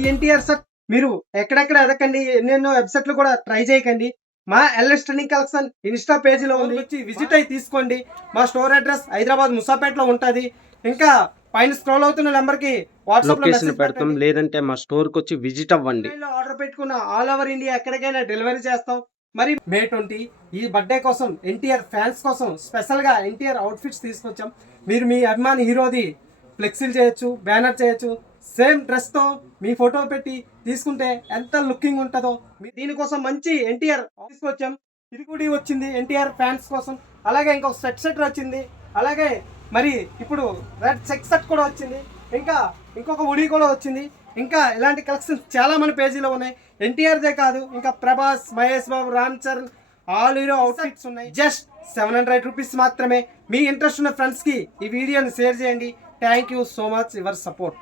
ఈ ఎన్టీఆర్ షర్ట్ మీరు ఎక్కడెక్కడ ఎదకండి, ఎన్నెన్నో వెబ్సైట్లు కూడా ట్రై చేయకండి. మా ఎల్ఎస్ ట్రెండింగ్ కలెక్షన్ ఇన్స్టా పేజీలో ఉంది, వచ్చి విజిట్ అయి తీసుకోండి. మా స్టోర్ అడ్రస్ హైదరాబాద్ ముసాపేటలో ఉంటుంది. ఇంకా పైన స్క్రోల్ అవుతున్న నెంబర్కి వాట్సాప్ లొకేషన్ పెడతాం, లేదంటే మా స్టోర్కి వచ్చి విజిట్ అవ్వండి. ఆర్డర్ పెట్టుకున్న ఆల్ ఓవర్ ఇండియా ఎక్కడికైనా డెలివరీ చేస్తాం. మరి మే 20 ఈ బర్త్డే కోసం ఎన్టీఆర్ ఫ్యాన్స్ కోసం స్పెషల్గా ఎన్టీఆర్ అవుట్ఫిట్స్ తీసుకొచ్చాం. మీరు మీ అభిమాని హీరోది ఫ్లెక్సీలు చేయొచ్చు, బ్యానర్ చేయొచ్చు. సేమ్ డ్రెస్తో మీ ఫోటో పెట్టి తీసుకుంటే ఎంత లుకింగ్ ఉంటుందో. దీనికోసం మంచి ఎన్టీఆర్ తీసుకొచ్చాం. ఇది కూడా వచ్చింది ఎన్టీఆర్ ఫ్యాన్స్ కోసం. అలాగే ఇంకొక సెట్ వచ్చింది. అలాగే మరి ఇప్పుడు రెడ్ సెట్ కూడా వచ్చింది. ఇంకా ఇంకొక ఉడి కూడా వచ్చింది. ఇంకా ఇలాంటి కలెక్షన్స్ చాలా మన పేజీలో ఉన్నాయి. ఎన్టీఆర్దే కాదు, ఇంకా Prabhas, Mahesh Babu, Ram Charan all hero outfits ఉన్నాయి. జస్ట్ 700 రూపీస్ మాత్రమే. మీ ఇంట్రెస్ట్ ఉన్న ఫ్రెండ్స్కి ఈ వీడియోని షేర్ చేయండి. Thank you so much your support.